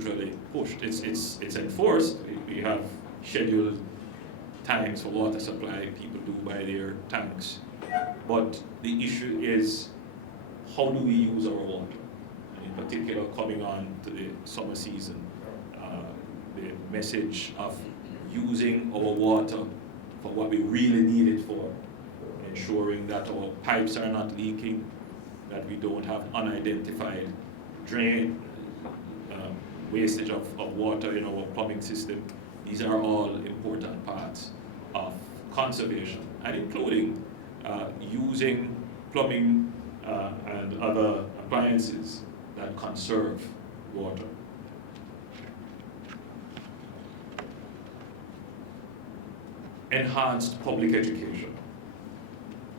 usually pushed. It's enforced. We have scheduled times for water supply. People do buy their tanks. But the issue is, how do we use our water? And in particular, coming on to the summer season, the message of using our water for what we really need it for, ensuring that our pipes are not leaking, that we don't have unidentified drain, wastage of water in our plumbing system. These are all important parts of conservation, and including using plumbing and other appliances that conserve water. Enhanced public education.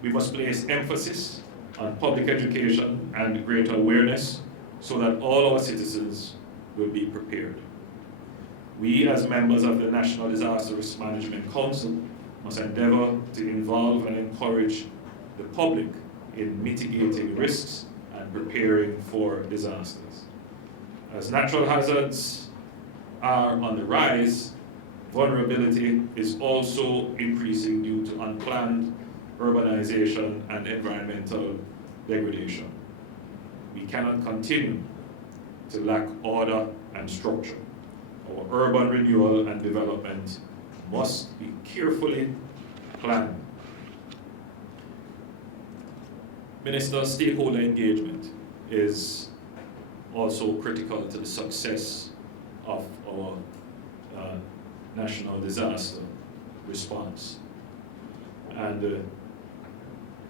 We must place emphasis on public education and greater awareness so that all our citizens will be prepared. We, as members of the National Disaster Risk Management Council, must endeavor to involve and encourage the public in mitigating risks and preparing for disasters. As natural hazards are on the rise, vulnerability is also increasing due to unplanned urbanization and environmental degradation. We cannot continue to lack order and structure. Our urban renewal and development must be carefully planned. Minister, stakeholder engagement is also critical to the success of our national disaster response. And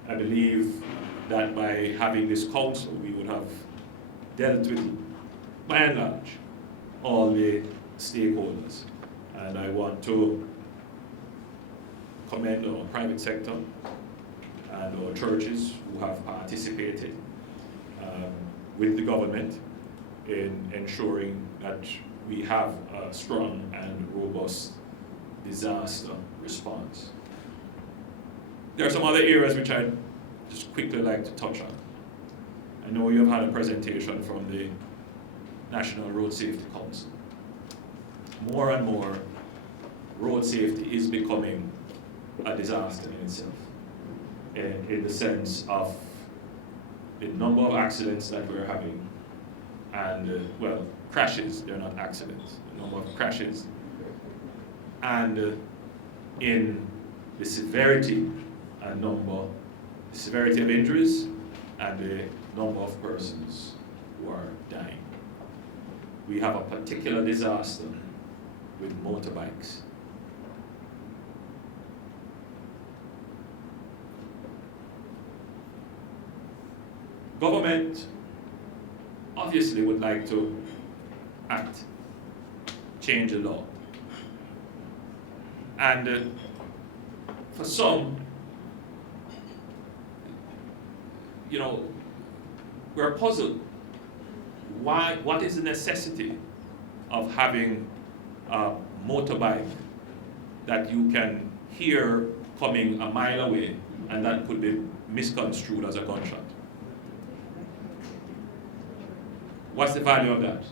I believe that by having this council, we would have dealt with, by and large, all the stakeholders. And I want to commend our private sector and our churches who have participated with the government in ensuring that we have a strong and robust disaster response. There are some other areas which I'd just quickly like to touch on. I know you've had a presentation from the National Road Safety Council. More and more, road safety is becoming a disaster in itself, in the sense of the number of accidents that we're having, and well, crashes, they're not accidents, the number of crashes, and in the severity the severity of injuries and the number of persons who are dying. We have a particular disaster with motorbikes. Government obviously would like to act, change the law. And for some, we're puzzled. What is the necessity of having a motorbike that you can hear coming a mile away and that could be misconstrued as a gunshot? What's the value of that?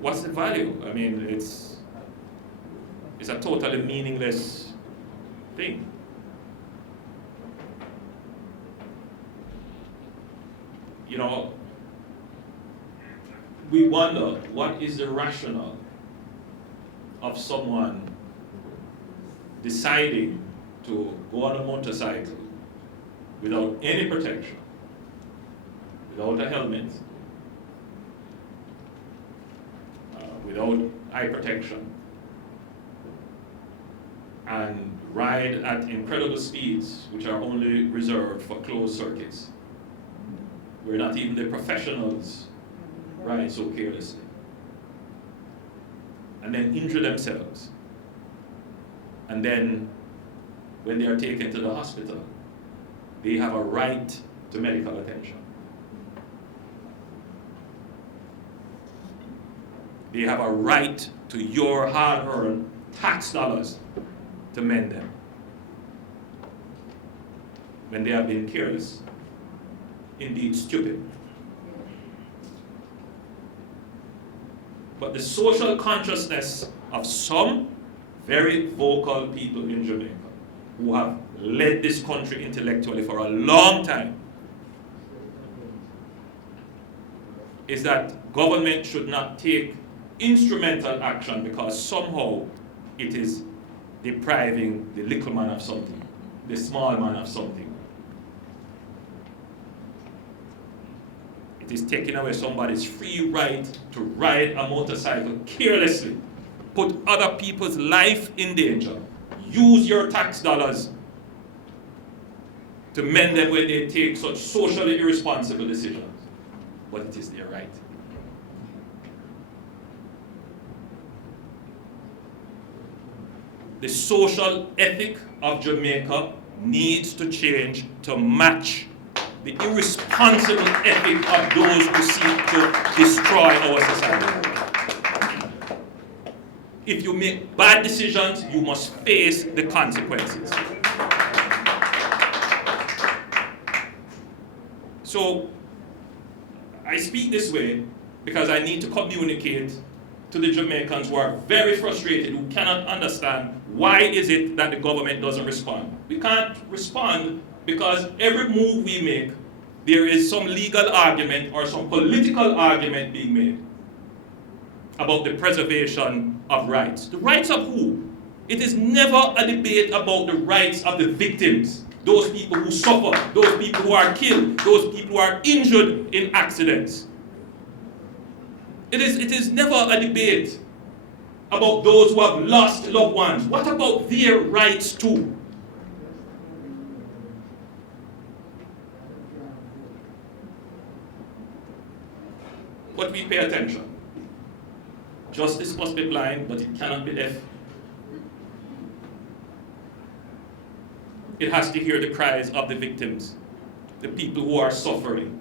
What's the value? I mean, it's a totally meaningless thing. We wonder what is the rationale of someone deciding to go on a motorcycle without any protection, without a helmet, without eye protection, and ride at incredible speeds which are only reserved for closed circuits, where not even the professionals ride so carelessly, and then injure themselves. And then when they are taken to the hospital, they have a right to medical attention. They have a right to your hard-earned tax dollars to mend them. when they have been careless, indeed stupid. But the social consciousness of some very vocal people in Jamaica who have led this country intellectually for a long time is that government should not take instrumental action because somehow it is depriving the little man of something, the small man of something. It is taking away somebody's free right to ride a motorcycle carelessly, put other people's life in danger, use your tax dollars to mend them when they take such socially irresponsible decisions. But it is their right. The social ethic of Jamaica needs to change to match the irresponsible ethic of those who seek to destroy our society. If you make bad decisions, you must face the consequences. So, I speak this way because I need to communicate to the Jamaicans who are very frustrated, who cannot understand why is it that the government doesn't respond. We can't respond because every move we make, there is some legal argument or some political argument being made about the preservation of rights. The rights of who? It is never a debate about the rights of the victims, those people who suffer, those people who are killed, those people who are injured in accidents. It is never a debate about those who have lost loved ones. What about their rights too? But we pay attention. Justice must be blind, but it cannot be deaf. It has to hear the cries of the victims, the people who are suffering.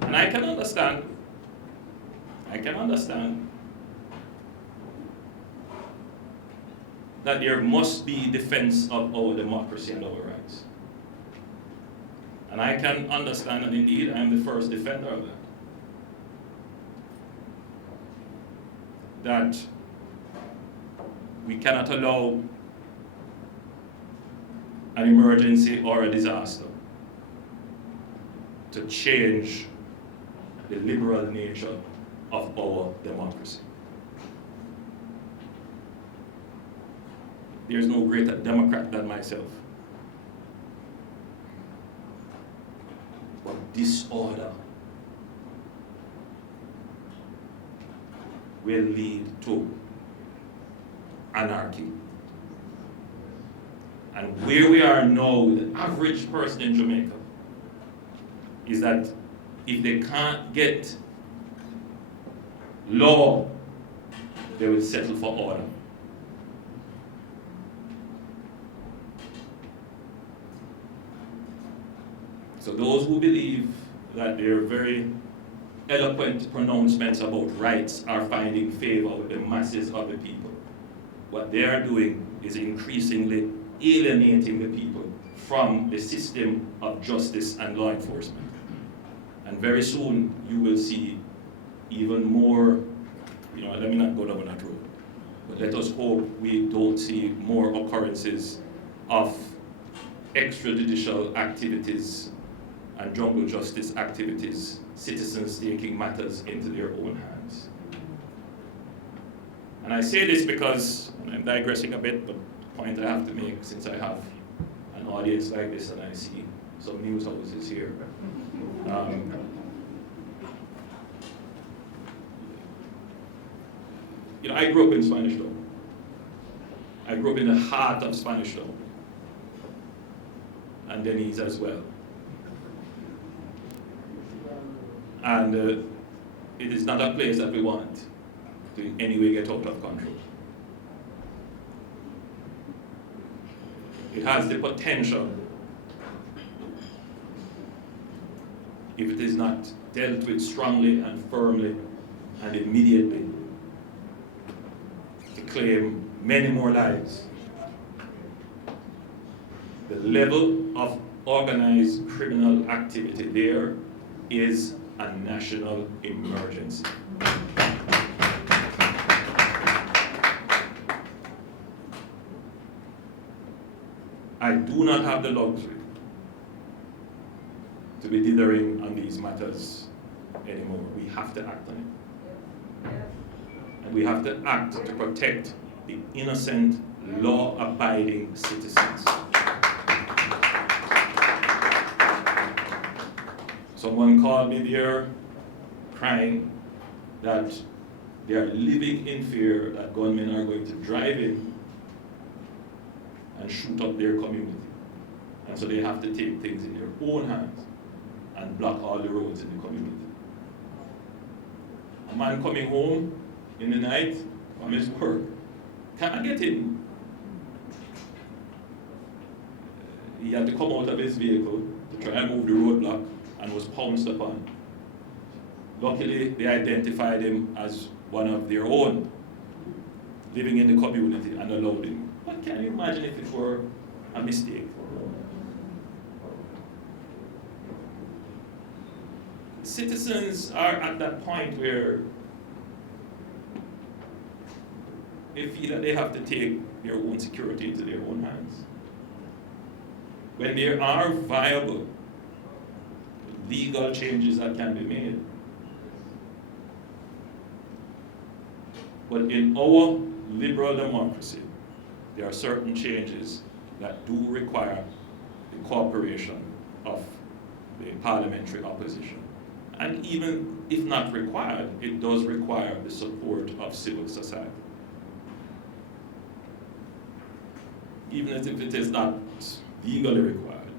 And I can understand that there must be defense of our democracy and our rights. And I can understand, and indeed I am the first defender of that we cannot allow an emergency or a disaster to change the liberal nature of our democracy. There's no greater Democrat than myself. But disorder will lead to anarchy. And where we are now, the average person in Jamaica, is that if they can't get law, they will settle for order. So those who believe that their very eloquent pronouncements about rights are finding favor with the masses of the people, what they are doing is increasingly alienating the people from the system of justice and law enforcement. And very soon you will see even more, let me not go down that road, but let us hope we don't see more occurrences of extrajudicial activities and jungle justice activities, citizens taking matters into their own hands. And I say this because, and I'm digressing a bit, but the point I have to make, since I have an audience like this and I see some news houses here. I grew up in Spanish Town. I grew up in the heart of Spanish Town. And Denise as well. And it is not a place that we want to in any way get out of control. It has the potential, if it is not dealt with strongly and firmly and immediately, to claim many more lives. The level of organized criminal activity there is a national emergency. I do not have the luxury to be dithering on these matters anymore. We have to act on it. And we have to act to protect the innocent, law-abiding citizens. Someone called me there crying that they are living in fear that gunmen are going to drive in and shoot up their community. And so they have to take things in their own hands and block all the roads in the community. A man coming home in the night from his work, can't get in. He had to come out of his vehicle to try and move the roadblock and was pounced upon. Luckily, they identified him as one of their own, living in the community, and allowed him. But can you imagine if it were a mistake? Citizens are at that point where they feel that they have to take their own security into their own hands. When there are viable legal changes that can be made. But in our liberal democracy, there are certain changes that do require the cooperation of the parliamentary opposition. And even if not required, it does require the support of civil society. Even if it is not legally required,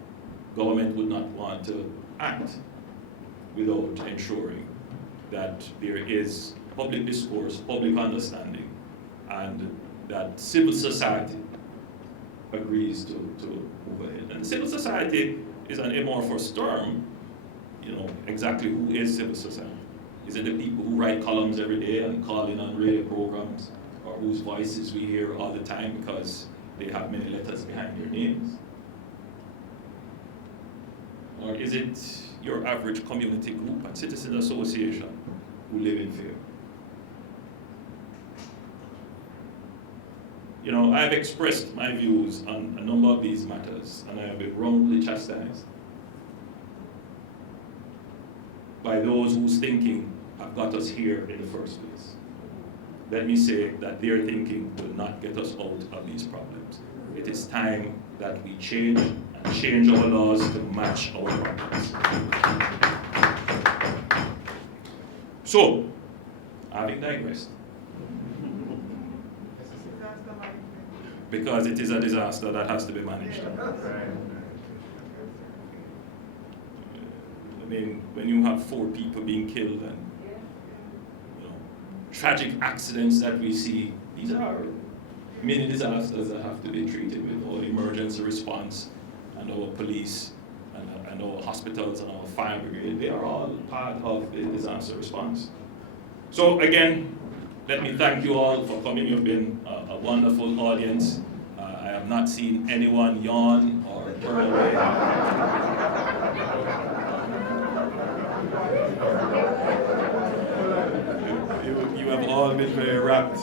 government would not want to act without ensuring that there is public discourse, public understanding, and that civil society agrees to move ahead. And civil society is an amorphous term. You know, exactly who is civil society? Is it the people who write columns every day and call in on radio programs, or whose voices we hear all the time because they have many letters behind their names? Or is it your average community group and citizen association who live in fear? You know, I've expressed my views on a number of these matters, and I have been wrongly chastised by those whose thinking have got us here in the first place. Let me say that their thinking will not get us out of these problems. It is time that we change and change our laws to match our problems. So, having digressed, because it is a disaster that has to be managed. I mean, when you have 4 people being killed and tragic accidents that we see, these are many disasters that have to be treated with our emergency response and our police and our hospitals and our fire brigade. They are all part of the disaster response. So again, let me thank you all for coming. You've been a wonderful audience. I have not seen anyone yawn or turn away. You have all been very rapt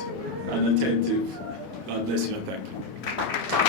and attentive. God bless you and thank you.